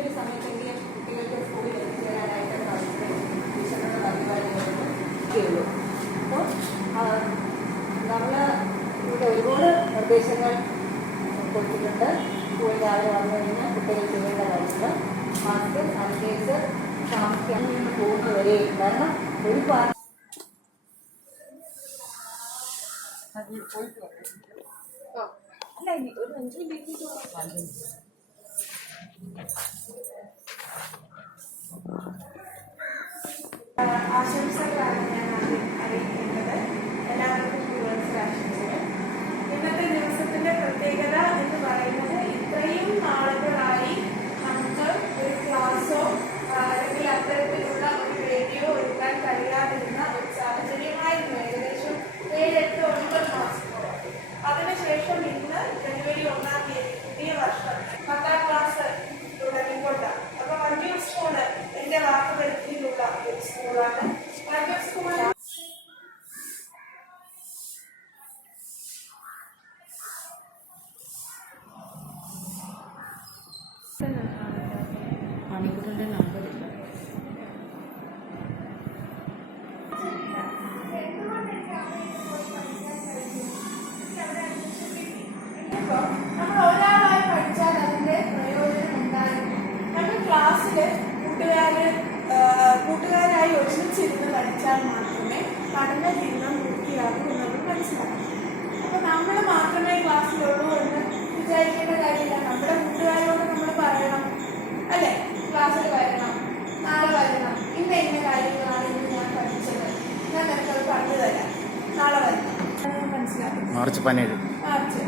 ഒരു സമയത്തെങ്കിലും കുട്ടികൾക്ക് സ്കൂളിൽ എത്തിച്ചേരാനായിട്ട് ടീച്ചറുടെ പരിപാടികളുള്ളൂ. അപ്പോൾ നമ്മൾ ഇവിടെ ഒരുപാട് നിർദ്ദേശങ്ങൾ കൊടുത്തിട്ടുണ്ട്. സ്കൂളിൽ രാവിലെ വന്നു കഴിഞ്ഞാൽ കുട്ടികൾ ചെയ്യേണ്ട കാര്യങ്ങൾ മാസ്ക്, സാനിറ്റൈസർ, താമസിക്കാൻ നിന്ന് പോകുന്നവരെ. കാരണം ഒരു അല്ല ഇനി ഒരു 5 മിനിറ്റ് ആശംസകളാണ് ഞാൻ അറിയിക്കുന്നത്. എല്ലാവർക്കും ന്യൂഇയർ ആശംസകൾ. ഇന്നത്തെ ദിവസത്തിന്റെ പ്രത്യേകത എന്ന് പറയുന്നത് ഇത്രയും നാളുകളായി നമുക്ക് ഒരു ക്ലാസ്സോ അല്ലെങ്കിൽ അത്തരത്തിലുള്ള ഒരു വേദിയോ ഒരുക്കാൻ കഴിയാതിരുന്ന ഒരു സാഹചര്യമായിരുന്നു ഏകദേശം 7-8 9 മാസത്തോളം. അതിനുശേഷം ഇന്ന് ജനുവരി 1-ാം തീയതി പുതിയ വർഷം 10ാം ക്ലാസ് തുടങ്ങിക്കൊണ്ടാണ്. അപ്പൊ വണ്ടിയൂർ സ്കൂള് എന്റെ വാക്കുപരിധിയിലുള്ള ഒരു സ്കൂളാണ്. വണ്ടിയൂർ സ്കൂളിൽ മണിക്കൂറിന്റെ നമ്പർ ഇല്ല. നമ്മൾ ഒരാളായി പഠിച്ചാൽ അതിന്റെ പ്രയോജനം ഉണ്ടായിരുന്നു. നമ്മൾ ക്ലാസ്സില് കൂട്ടുകാരായി ഒരുമിച്ചിരുന്ന് പഠിച്ചാൽ മാത്രമേ പഠന ജീവിതം പൂർത്തിയാകൂ എന്നുള്ളത് മനസ്സിലാക്കും. അപ്പൊ നമ്മൾ മാത്രമേ ക്ലാസ്സിലുള്ളൂ എന്ന് വിചാരിക്കേണ്ട കാര്യമില്ല. നമ്മുടെ കൂട്ടുകാരോട് നമ്മൾ പറയണം, അല്ലെ, ക്ലാസ്സിൽ വരണം, നാളെ വരണം, ഇന്ന കാര്യങ്ങളാണ് ഇന്ന് ഞാൻ പഠിച്ചത്, ഞാൻ നിനക്കത് പറഞ്ഞു തരാം, നാളെ വരണം. മനസ്സിലാക്കും. March 17 March